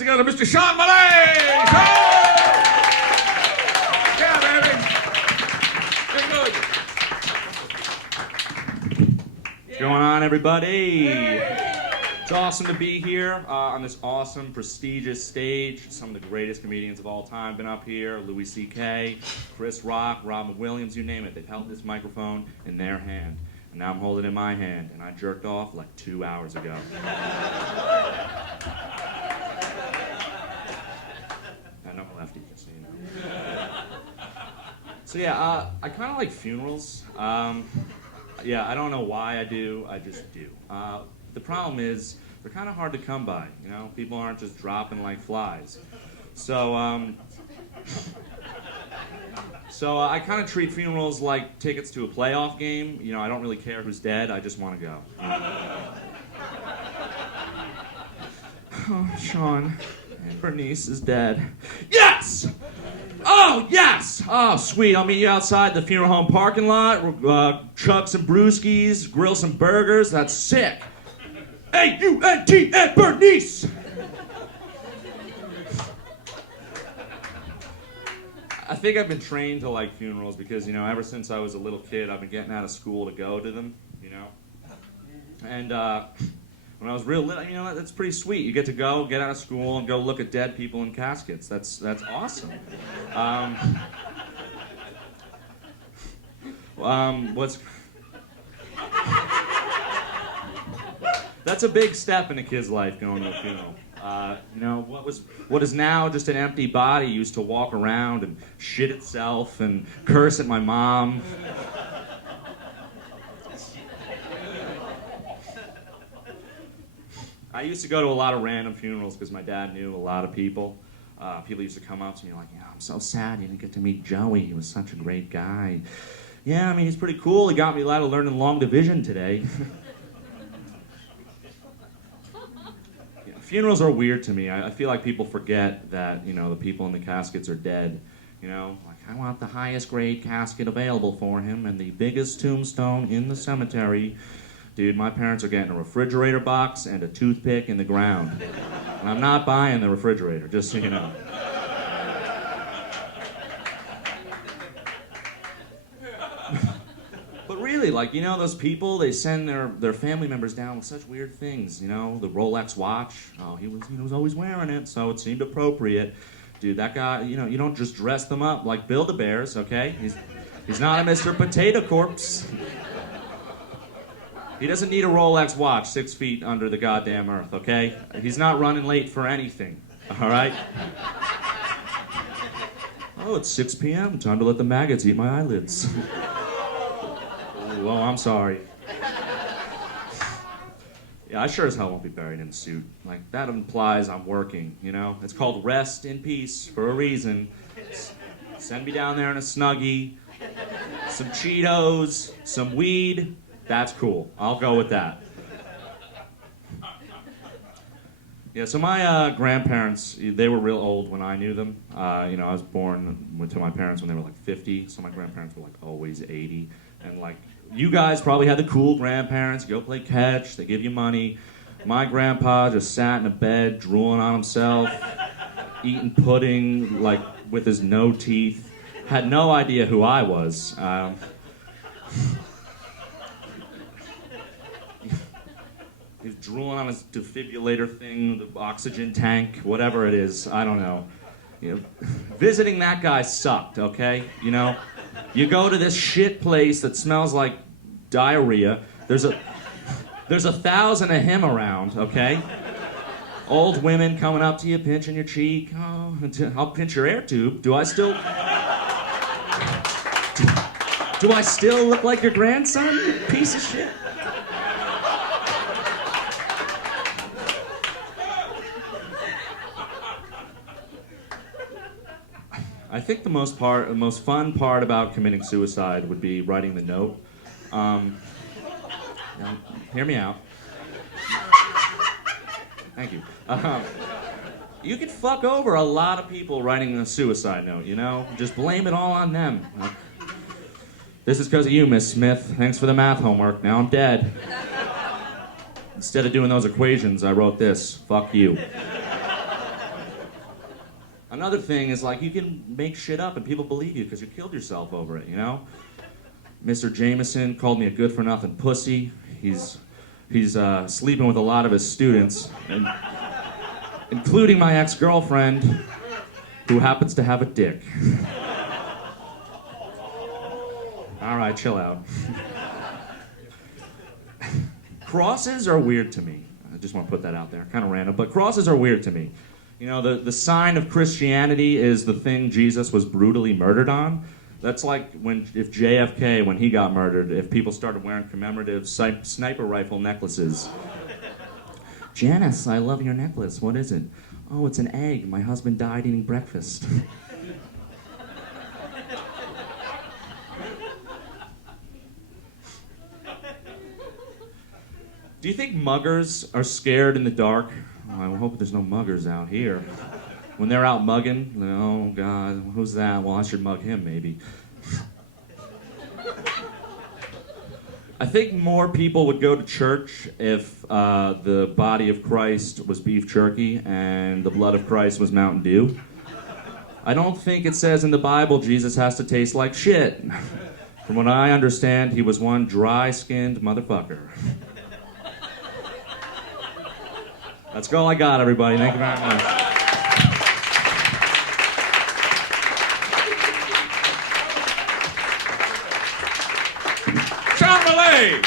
ladies and gentlemen, Mr. Sean Malay! Yeah, baby. Good. What's going on, everybody? It's awesome to be here on this awesome, prestigious stage. Some of the greatest comedians of all time been up here. Louis C.K., Chris Rock, Robin Williams, you name it. They've held this microphone in their hand. And now I'm holding it in my hand, and I jerked off like 2 hours ago. I know lefty, just so you know. So yeah, I kind of like funerals. Yeah, I don't know why I do, I just do. The problem is, they're kind of hard to come by, you know? People aren't just dropping like flies. So I kind of treat funerals like tickets to a playoff game. You know, I don't really care who's dead, I just want to go. Oh, Sean and Bernice is dead. Yes! Oh, yes! Oh, sweet. I'll meet you outside the funeral home parking lot, chug some brewskis, grill some burgers. That's sick. A-U-N-T and Bernice! I think I've been trained to like funerals because, you know, ever since I was a little kid, I've been getting out of school to go to them, you know? And when I was real little, you know, that's pretty sweet. You get to go, get out of school, and go look at dead people in caskets. That's awesome. That's a big step in a kid's life, going to a funeral. You know, what is now just an empty body used to walk around and shit itself and curse at my mom. I used to go to a lot of random funerals because my dad knew a lot of people. People used to come up to me like, yeah, I'm so sad you didn't get to meet Joey. He was such a great guy. Yeah, I mean, he's pretty cool. He got me a lot of learning long division today. Funerals are weird to me. I feel like people forget that, you know, the people in the caskets are dead. You know, like, I want the highest grade casket available for him and the biggest tombstone in the cemetery. Dude, my parents are getting a refrigerator box and a toothpick in the ground. And I'm not buying the refrigerator, just so you know. Really, like, you know, those people, they send their family members down with such weird things, you know, the Rolex watch, oh, he was always wearing it, so it seemed appropriate. Dude, that guy, you know, you don't just dress them up like Build-A-Bears, okay? He's not a Mr. Potato Corpse. He doesn't need a Rolex watch 6 feet under the goddamn earth, okay? He's not running late for anything, all right? Oh, it's 6 p.m., time to let the maggots eat my eyelids. Oh, I'm sorry. Yeah, I sure as hell won't be buried in a suit. Like, that implies I'm working, you know? It's called rest in peace for a reason. Send me down there in a Snuggie, some Cheetos, some weed. That's cool. I'll go with that. Yeah, so my grandparents, they were real old when I knew them. You know, I was born to my parents when they were like 50, so my grandparents were like always 80. And like, you guys probably had the cool grandparents, go play catch, they give you money. My grandpa just sat in a bed, drooling on himself, eating pudding, like, with his no teeth. Had no idea who I was. He was drooling on his defibrillator thing, the oxygen tank, whatever it is, I don't know. You know, visiting that guy sucked, okay? You know? You go to this shit place that smells like diarrhea. There's 1,000 of him around, okay? Old women coming up to you, pinching your cheek. Oh, I'll pinch your air tube. Do I still look like your grandson, you piece of shit? I think the most fun part about committing suicide would be writing the note. Now, hear me out. Thank you. You could fuck over a lot of people writing a suicide note, you know? Just blame it all on them. This is because of you, Miss Smith. Thanks for the math homework. Now I'm dead. Instead of doing those equations, I wrote this. Fuck you. Another thing is like you can make shit up and people believe you because you killed yourself over it, you know? Mr. Jameson called me a good-for-nothing pussy. He's sleeping with a lot of his students, including my ex-girlfriend, who happens to have a dick. All right, chill out. Crosses are weird to me. I just want to put that out there. Kind of random, but crosses are weird to me. You know, the sign of Christianity is the thing Jesus was brutally murdered on. That's like if JFK, when he got murdered, if people started wearing commemorative sniper rifle necklaces. Janice, I love your necklace. What is it? Oh, it's an egg. My husband died eating breakfast. Do you think muggers are scared in the dark? Oh, I hope there's no muggers out here. When they're out mugging, oh God, who's that? Well, I should mug him maybe. I think more people would go to church if the body of Christ was beef jerky and the blood of Christ was Mountain Dew. I don't think it says in the Bible Jesus has to taste like shit. From what I understand, he was one dry-skinned motherfucker. That's all I got, everybody. Thank you very much. Sean Malay!